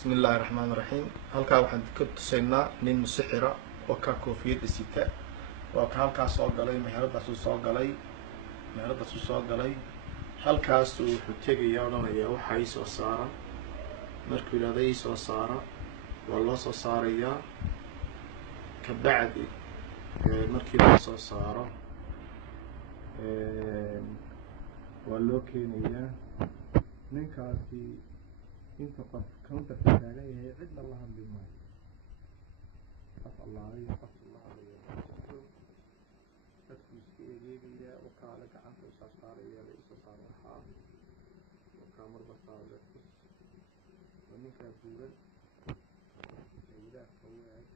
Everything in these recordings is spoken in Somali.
بسم الله الرحمن الرحيم. halkaa waxaan ka tusaynaa nin musixira oo ka koofiyad sita oo halkaa soo galay meheradaas soo galay halkaas wuxuu tagayaa oranaya waxa ay soo saara markuu ilaaday soo saara waa loo soo saarayaa ka bacdi markii la soo saaro waa loo keenayaa ninkaasi inta qof counter ka taagan yahay cidna la hadli maayo qof Allah dadku iska eegaya oo kala gacanta u saaraya la isoo saaro oo kaamar basaale ninka buuran ila qawaad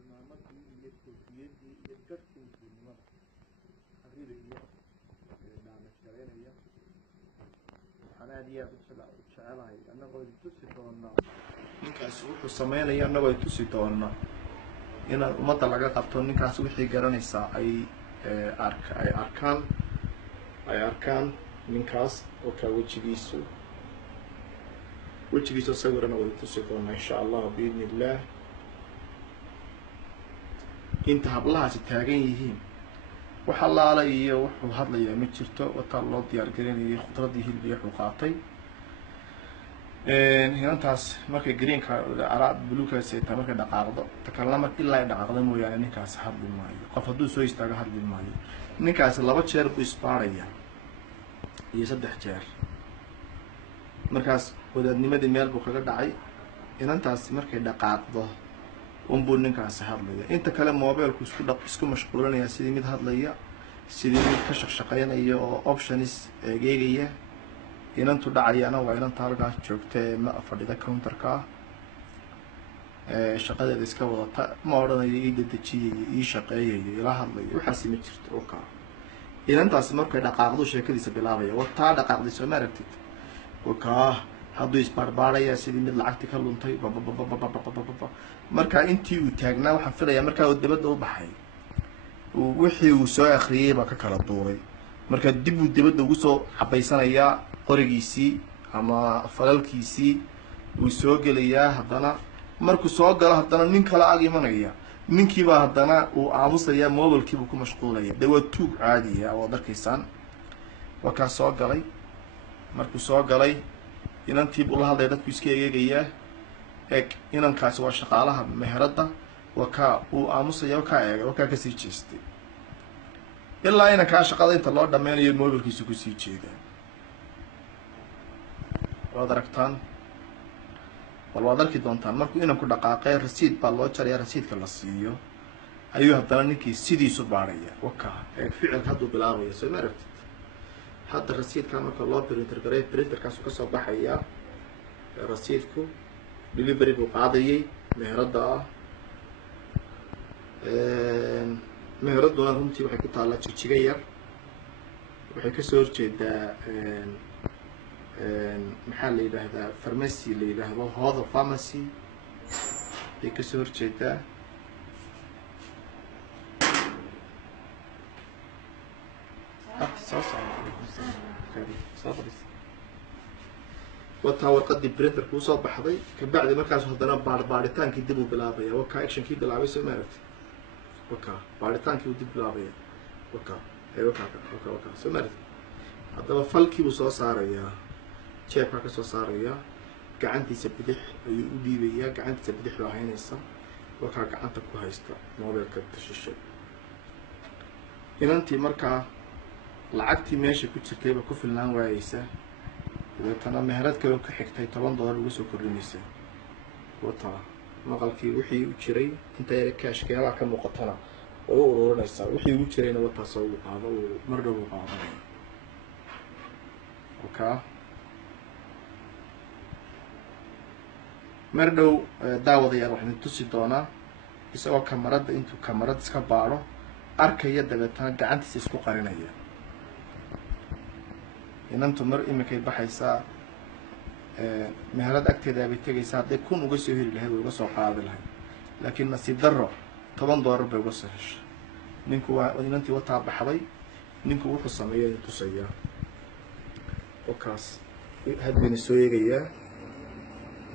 imaamadi iyo koofiyadii iyo dadkii diinimada xariiriya dhaana shareynaya xanaadiya jecelahay annagoo tusi doona ninkaas wuxuu sameeynaya annagoo tusi doona in umada laga qabto ninkaas wixii garanaysa ay arkaan ninkaas oo ka wajigiisu sawirana way tusi doona insha Allah biidnillah inta hablahaasi taagan yihiin waxa laala iyo wuxuu hadlayaa ma jirto wata loo diyaar gareeyay khudradii hilbiga uu qaatay intaas markay greenka arab buluuga seeta markay dhaqaaqdo takallama ilaa ay dhaqaaqdo mooyaane ninkaas hadli maayo qof hadduu soo istaago hadli maayo ninkaas laba jeer buu isbaaraya iyo saddex jeer markaas wadaadnimadii meel buu kaga dhacay inantaas markay dhaqaaqdo buu ninkaas hadlaya inta kale mobilku isku mashquulinaya sidii mid hadlaya sidii mid ka shaqeynaya oo options eegaya inantu dhacayana waa inanta halkaas joogtay ma fadhida counterka shaqadeeda iska wadata ma oranayo ii dadajiyay ii shaqeeyay ila hadlay waxa ma jirto oo ka inantaas markay dhaqaaqdo sheekadiisa bilaabaya wata dhaqaaqday soo maaragtid waka hadduu isbarbaaraya sidii mid lacagti ka luntay marka intii uu taagnaa waxaan filayaa markaa uu dibadda u baxay wixii uu soo akhriyay baa ka kala duuray marka dib uu dibadda ugu soo cabaysanayaa qorigiisii ama falalkiisii uu soo gelayaa haddana markuu soo galo haddana nin kale ag imanaya ninkiiba haddana uu aamusaya mobilkiibu ku mashquulaya dee waa tuug caadiya oo darkaysaan waa kaa soo galay markuu soo galay inantii buu la hadlaya dadku iska eegayaa inankaasi waa shaqaalaha meherada waa kaa uu aamusaya kaa eega waa kaa kasii jeestay ilaa inankaa shaqada inta loo dhameynayo mobilkiisu kusii jeedaa waad aragtaan bal waad arki doontaan markuu inanku dhaqaaqay rasiid baa loo jaraya rasiidka la siiyo ayuu haddana ninkii sidiisu baaraya waka ficilka hadduu bilaabaya soo ma aragtid hadda rasiidka marka loo printer garay printerkaas ka soo baxaya rasiidku delivery buu qaadayay meherada meheraduna runtii waxay ku taallaa jijiga yar waxay kasoo horjeedaa maxaa la yidhaahdaa pharmacy la yidhaahdo hooda pharmacy ay kasoo horjeedaa wataa warqadii printerku usoo baxday kabacdi markaas haddana baaritaankii dib uu bilaabaya waka actionkii bilaabay soo maaragtay waka baaritaankii uu dib bilaabaya waka soo maaragtay haddaba falkii buu soo saarayaa jeebkaa ka soo saarayaa gacantiisa bidix ayuu u dhiibayaa gacantiisa bidix baa haynaysa wakaa gacanta ku haysta mobilka shishe inantii markaa lacagtii meesha ku jirtayba ku filnaan waayeysa dabeetana meherad kale ka xigtay $10 uga soo kordhinaysa wata maqalkii wixii u jiray inta yar kaashkeeda ka muuqatana way u ururinaysaa wixii ugu jirayna wataas uu qaado mar dhow uu qaadanaya waka mar dhow daawadayaal waxaan tusi doonaa isagoo kamarada intuu kamarad iska baaro arkaya dabeetana gacantiisa isku qarinaya inantu mar imikay baxaysaa meherad agteeda bay tegaysaa hadday kun uga soo heli lahayd uga soo qaadi lahayd laakiin nasiib darro $10 bay uga soo heshay ninku waa inantii wataa baxday ninku wuxuu sameeyay tusayaa oo kaas hadbani soo eegayaa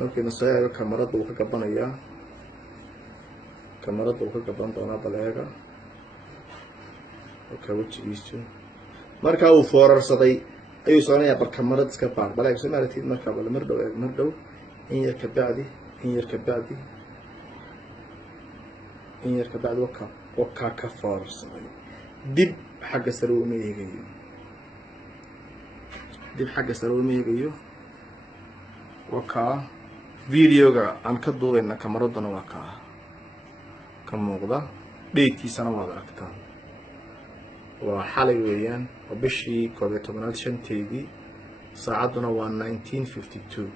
markayna soo eego kamarada uu ka gabanayaa kamarada uu ka gaban doonaa bal eega ka wejigiisu markaa uu foorarsaday ayuu soconayaa bal kamarad iska baar bal eeg soo maaratid markaa bal mar dhow eeg mar dhow in yar ka bacdi wakaa ka foorarsaday dib xagga sare uma eegayo wakaa videoga aan ka duubayna kamaraduna waa kaa ka muuqda dheydkiisana waad aragtaa waa xalay weeyaan waa bishii 11aad 5teedii saacadduna waa 1952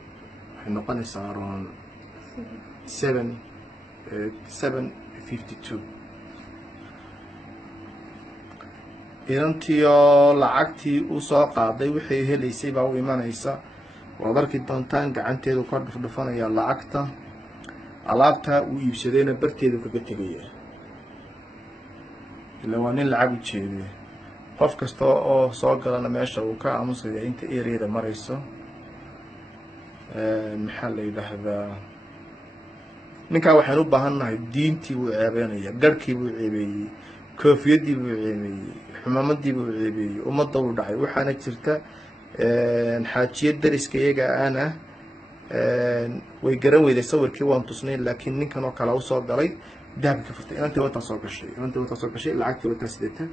waxay noqonaysaa around 7:52 inantiioo lacagtii u soo qaaday waxay helaysay baa u imanaysa waad arki doontaan gacanteedu ka dhufdhufanaya lacagta alaabtaa uu iibsadayna barteedu kaga tegaya ila waa nin lacag u jeedee qof kasta oo soo galana meesha uu ka aamusaya inta ereyada marayso maxaa la yidhaahdaa ninkaa waxaan u baahannahay diintii buu ceebeynaya garhkii buu ceebeeyey koofiyadii buu ceebeeyey xumaamadii buu ceebeeyey ummadda uu dhacay waxaana jirta xaajiyad dariska iyaga aan ah way garan weyday sawirkii waan tusnay laakiin ninkan oo kale usoo galay dahabka ka furtay inantii wataa soo gashay lacagtii wataa sidata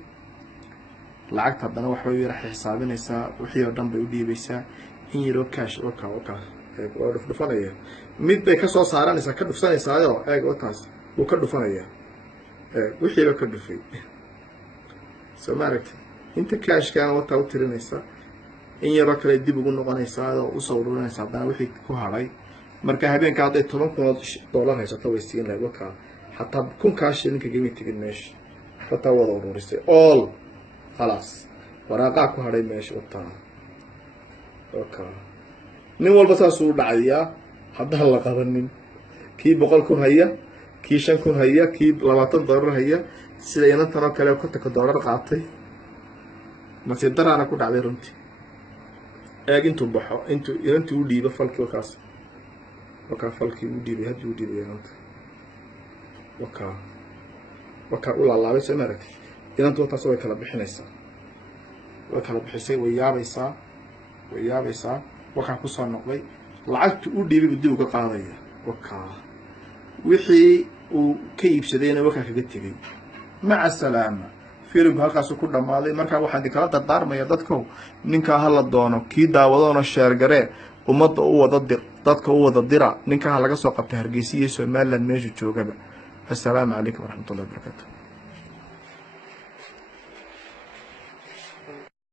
lacagta haddana waxbay yara xisaabinaysaa wixii oo dhan bay u dhiibaysaa in yaroo kaash waa dhufdhufanaya mid bay kasoo saaranaysaa ka dhufsanaysaayo eeg wataas wuu ka dhufanayaa wixiiba ka dhufay soo ma aragti inta kaashkaana wataa u tirinaysaa in yaroo kale dib ugu noqonaysaa oo usoo ururinaysa haddana wixii ku hadhay marka habeenka hadday $10,000 haysato way siin lahayd wakaa xataa 1,000 shilinka gami tegin meesha wataa wada ururisay all khalaas waraaqaa ku hadhay meesha wataa nin walba saasuu u dhacayaa haddaan la qabanin kii 100,000 haya kii 5,000 haya kii $20 haya sida inantan oo kale $50 qaatay nasiib daraana ku dhacday runtii eeg intuu baxo inantii u dhiibo falkii wakaa falkii u dhiibay haddii u dhiibay inanta wakaa u laalaabay soo maaragtay inantu wataas way kala bixinaysaa way kala bixisay way yaabaysaa wakaa kusoo noqday lacagtu u dhiibay dib uga qaadaya wakaa wixii uu ka iibsadayna wakaa kaga tegay maca salaama filimku halkaasuu ku dhammaaday markaa waxaan kala dardaarmaya dadkow ninkaa hala doono kii daawadoona sheergaree ummadda dadka u wada dira ninkaa ha laga soo qabta Hargeysa iyo Somaliland meesha joogaba assalaamu calaykum waraxmatullahi wabarakaatu